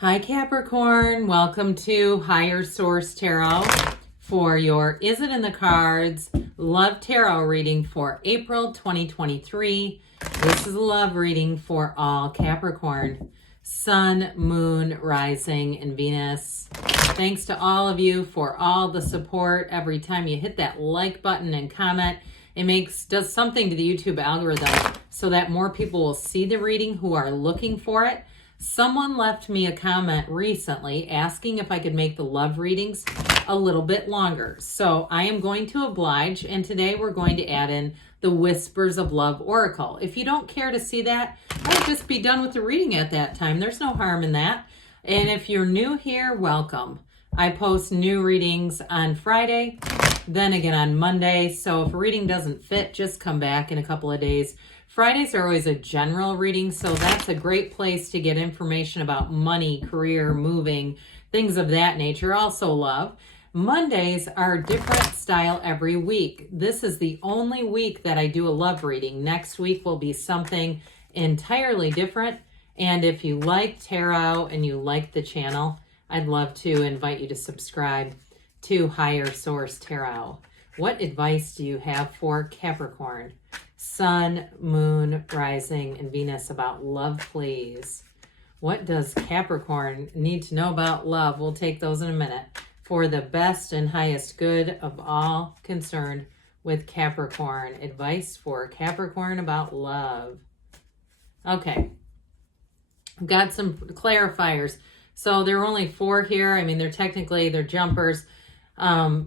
Hi Capricorn, welcome to Higher Source Tarot for your Is It in the Cards Love Tarot reading for April 2023. This is a love reading for all Capricorn, Sun, Moon, Rising, and Venus. Thanks to all of you for all the support. Every time you hit that like button and comment, it does something to the YouTube algorithm so that more people will see the reading who are looking for it. Someone left me a comment recently asking if I could make the love readings a little bit longer. So I am going to oblige, and today we're going to add in the Whispers of Love Oracle. If you don't care to see that, I'll just be done with the reading at that time. There's no harm in that. And if you're new here, welcome. I post new readings on Friday, then again on Monday. So if a reading doesn't fit, just come back in a couple of days. Fridays are always a general reading, so that's a great place to get information about money, career, moving, things of that nature. Also love. Mondays are a different style every week. This is the only week that I do a love reading. Next week will be something entirely different. And if you like tarot and you like the channel, I'd love to invite you to subscribe to Higher Source Tarot. What advice do you have for Capricorn, Sun, Moon, Rising, and Venus about love, please? What does Capricorn need to know about love? We'll take those in a minute. For the best and highest good of all concerned with Capricorn. Advice for Capricorn about love. Okay. I've got some clarifiers. So there are only 4 here. I mean, they're jumpers.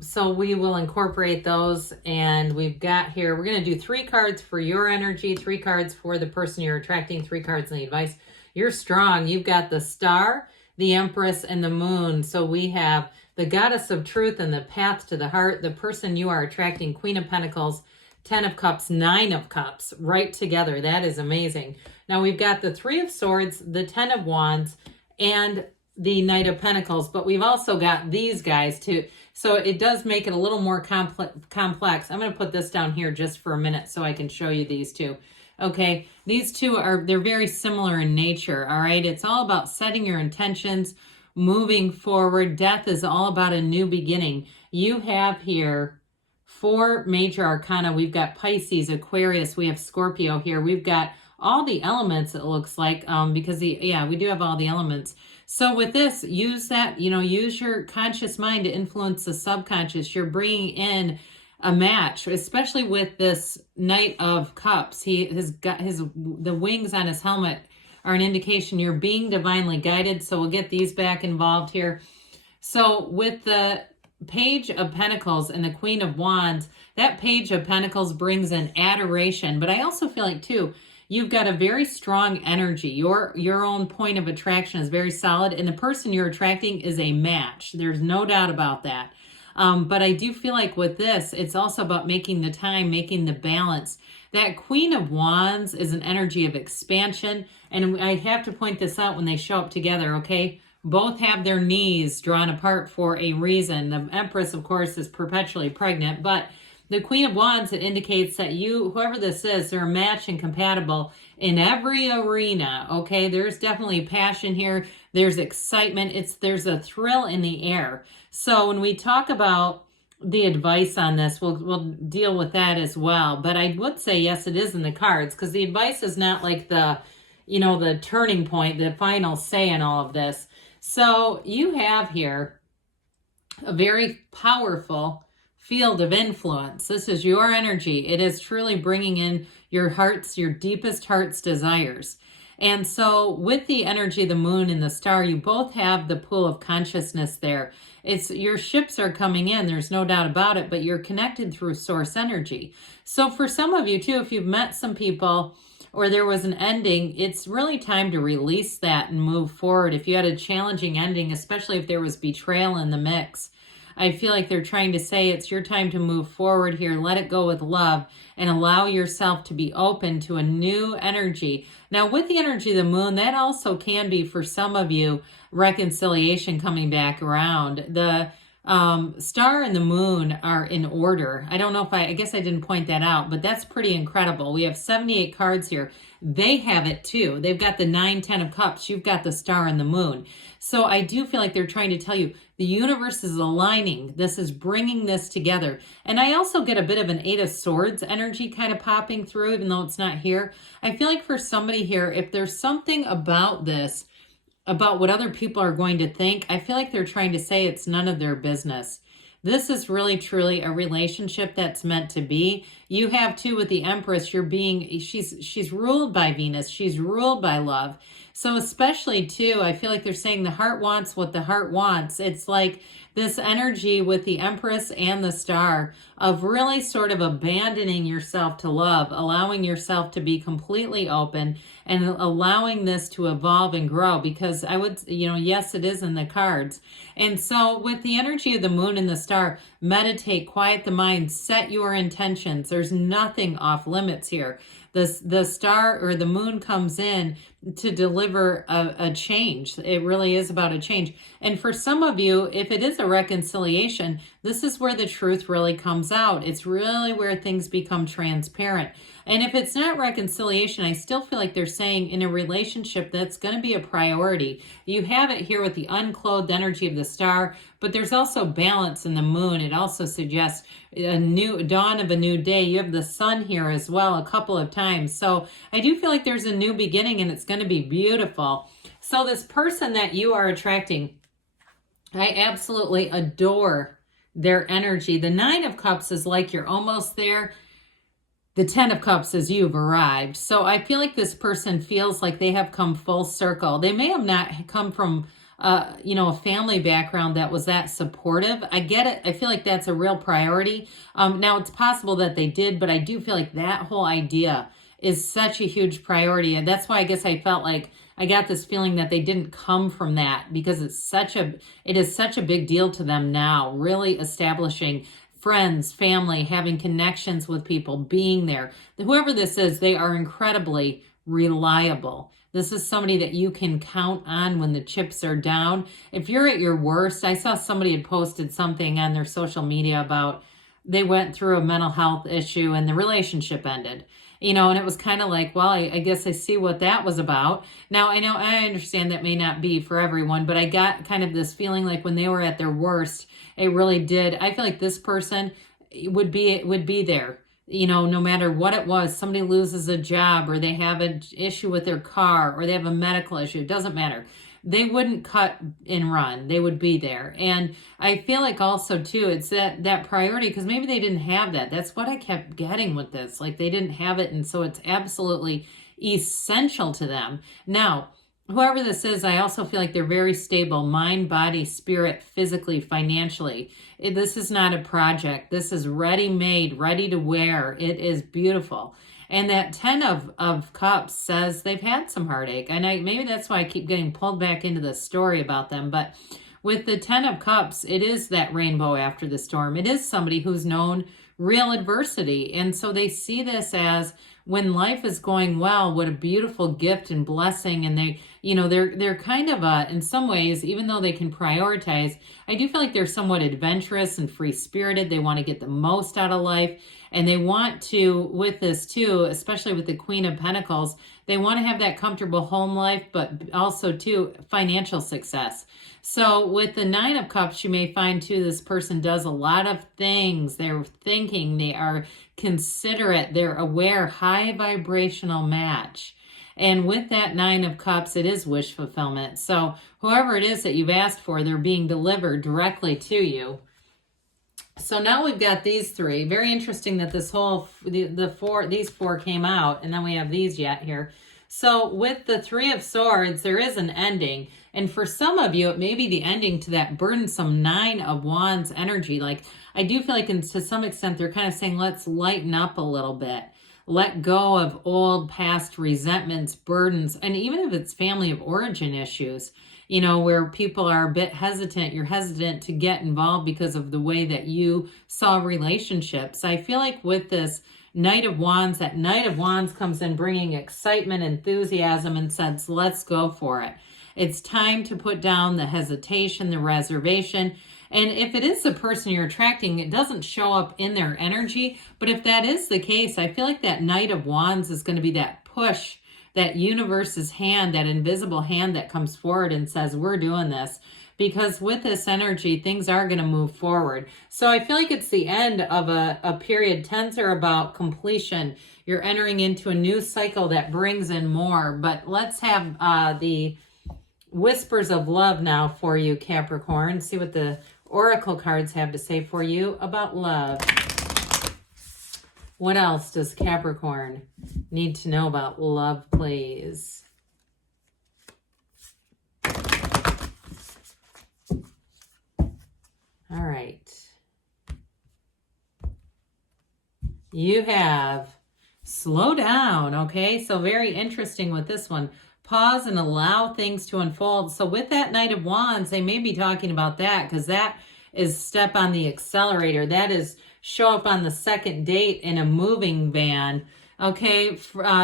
So we will incorporate those, and we've got here, we're going to do 3 cards for your energy, 3 cards for the person you're attracting, 3 cards in the advice. You're strong. You've got the Star, the Empress, and the Moon. So we have the Goddess of Truth and the Path to the Heart, the person you are attracting, Queen of Pentacles, 10 of Cups, 9 of Cups, right together. That is amazing. Now we've got the 3 of Swords, the 10 of Wands, and the Knight of Pentacles, but we've also got these guys too. So it does make it a little more complex. I'm going to put this down here just for a minute so I can show you these two. Okay, these two they're very similar in nature, all right? It's all about setting your intentions, moving forward. Death is all about a new beginning. You have here 4 major arcana. We've got Pisces, Aquarius, we have Scorpio here. We've got all the elements, it looks like, because we do have all the elements. So with this, use that, use your conscious mind to influence the subconscious. You're bringing in a match, especially with this Knight of Cups. He has got the wings on his helmet are an indication you're being divinely guided. So we'll get these back involved here. So with the Page of Pentacles and the Queen of Wands, that Page of Pentacles brings in adoration. But I also feel like, too, you've got a very strong energy. Your own point of attraction is very solid, and the person you're attracting is a match. There's no doubt about that. But I do feel like with this, it's also about making the time, making the balance. That Queen of Wands is an energy of expansion, and I have to point this out when they show up together, okay? Both have their knees drawn apart for a reason. The Empress, of course, is perpetually pregnant, but the Queen of Wands, it indicates that whoever this is, they're a match and compatible in every arena, okay? There's definitely passion here. There's excitement. There's a thrill in the air. So when we talk about the advice on this, we'll deal with that as well. But I would say, yes, it is in the cards, because the advice is not like the turning point, the final say in all of this. So you have here a very powerful field of influence. This is your energy. It is truly bringing in your deepest heart's desires. And so with the energy of the Moon and the Star, you both have the pool of consciousness there. Your ships are coming in, there's no doubt about it, but you're connected through source energy. So for some of you too, if you've met some people or there was an ending, it's really time to release that and move forward. If you had a challenging ending, especially if there was betrayal in the mix, I feel like they're trying to say it's your time to move forward here. Let it go with love and allow yourself to be open to a new energy. Now, with the energy of the Moon, that also can be, for some of you, reconciliation coming back around. The Star and the moon are in order. I don't know if I guess I didn't point that out, but that's pretty incredible. We have 78 cards here. They have it too. They've got the 9, 10 of cups. You've got the star and the moon. So I do feel like they're trying to tell you the universe is aligning. This is bringing this together. And I also get a bit of an 8 of Swords energy kind of popping through, even though it's not here. I feel like for somebody here, if there's something about this, about what other people are going to think, I feel like they're trying to say it's none of their business. This is really truly a relationship that's meant to be. You have too with the Empress, she's ruled by Venus, she's ruled by love. So especially too, I feel like they're saying the heart wants what the heart wants. It's like this energy with the Empress and the Star of really sort of abandoning yourself to love, allowing yourself to be completely open and allowing this to evolve and grow, because I would, yes, it is in the cards. And so with the energy of the moon and the star, meditate, quiet the mind, set your intentions. There's nothing off limits here. The star or the moon comes in to deliver a change. It really is about a change. And for some of you, if it is a reconciliation, this is where the truth really comes out. It's really where things become transparent. And if it's not reconciliation, I still feel like they're saying in a relationship that's going to be a priority. You have it here with the unclothed energy of the star, but there's also balance in the moon. It also suggests a new dawn of a new day. You have the sun here as well a couple of times. So I do feel like there's a new beginning and it's going to be beautiful. So this person that you are attracting, I absolutely adore their energy. The 9 of Cups is like you're almost there. The 10 of Cups is you've arrived. So I feel like this person feels like they have come full circle. They may have not come from, a family background that was that supportive. I get it. I feel like that's a real priority. Now, it's possible that they did, but I do feel like that whole idea is such a huge priority. And that's why I guess I felt like I got this feeling that they didn't come from that, because it is such a big deal to them now, really establishing friends, family, having connections with people, being there. Whoever this is, they are incredibly reliable. This is somebody that you can count on when the chips are down. If you're at your worst, I saw somebody had posted something on their social media about they went through a mental health issue and the relationship ended. And it was kind of like, well, I guess I see what that was about. Now, I understand that may not be for everyone, but I got kind of this feeling like when they were at their worst, it really did. I feel like this person would be there, no matter what it was. Somebody loses a job, or they have an issue with their car, or they have a medical issue. It doesn't matter. They wouldn't cut and run. They would be there. And I feel like also too, it's that priority, because maybe they didn't have that. That's what I kept getting with this. Like they didn't have it. And so it's absolutely essential to them. Now, whoever this is, I also feel like they're very stable, mind, body, spirit, physically, financially. This is not a project. This is ready-made, ready to wear. It is beautiful. And that 10 of Cups says they've had some heartache. And maybe that's why I keep getting pulled back into the story about them. But with the 10 of Cups, it is that rainbow after the storm. It is somebody who's known real adversity. And so they see this as, when life is going well, what a beautiful gift and blessing. And they're kind of in some ways, even though they can prioritize, I do feel like they're somewhat adventurous and free-spirited. They want to get the most out of life. And they want to, with this too, especially with the Queen of Pentacles, they want to have that comfortable home life, but also too, financial success. So with the 9 of Cups, you may find too, this person does a lot of things. They're thinking, they are considerate, they're aware, high vibrational match. And with that 9 of Cups, it is wish fulfillment. So whoever it is that you've asked for, they're being delivered directly to you. So now we've got these 3. Very interesting that this whole, these 4 came out, and then we have these yet here. So with the 3 of Swords, there is an ending. And for some of you, it may be the ending to that burdensome 9 of Wands energy. Like, I do feel like to some extent, they're kind of saying, let's lighten up a little bit. Let go of old past resentments, burdens, and even if it's family of origin issues, where people are a bit hesitant, you're hesitant to get involved because of the way that you saw relationships. I feel like with this Knight of Wands, that Knight of Wands comes in bringing excitement, enthusiasm, and says, let's go for it. It's time to put down the hesitation, the reservation. And if it is the person you're attracting, it doesn't show up in their energy. But if that is the case, I feel like that Knight of Wands is going to be that push, that universe's hand, that invisible hand that comes forward and says, we're doing this. Because with this energy, things are going to move forward. So I feel like it's the end of a period. Tens are about completion. You're entering into a new cycle that brings in more. But let's have the whispers of love now for you, Capricorn. See what the Oracle cards have to say for you about love. What else does Capricorn need to know about love, please? All right. You have slow down, okay? So very interesting with this one. Pause and allow things to unfold. So with that Knight of Wands, they may be talking about that because that is step on the accelerator. That is show up on the second date in a moving van. Okay,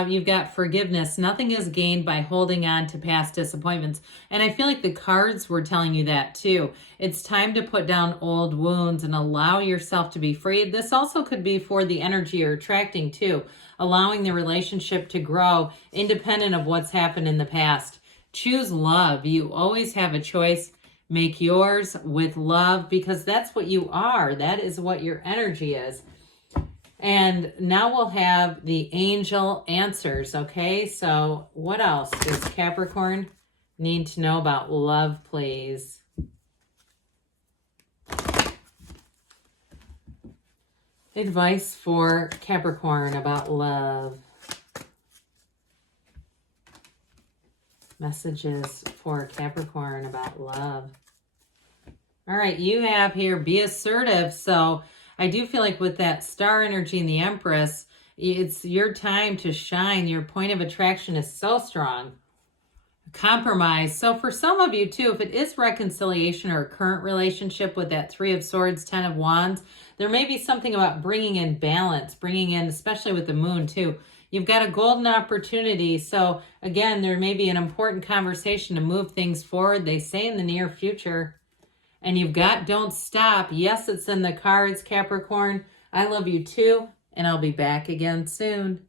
you've got forgiveness. Nothing is gained by holding on to past disappointments. And I feel like the cards were telling you that too. It's time to put down old wounds and allow yourself to be free. This also could be for the energy you're attracting too, allowing the relationship to grow independent of what's happened in the past. Choose love. You always have a choice. Make yours with love because that's what you are. That is what your energy is. And now we'll have the angel answers, okay? So what else does Capricorn need to know about love, please? Advice for Capricorn about love. Messages for Capricorn about love. All right, you have here, be assertive. So I do feel like with that star energy and the Empress, it's your time to shine. Your point of attraction is so strong. Compromise. So for some of you too, if it is reconciliation or a current relationship with that Three of Swords, Ten of Wands, there may be something about bringing in balance, bringing in, especially with the moon too. You've got a golden opportunity. So again, there may be an important conversation to move things forward. They say in the near future. And you've got don't stop. Yes, it's in the cards, Capricorn. I love you too. And I'll be back again soon.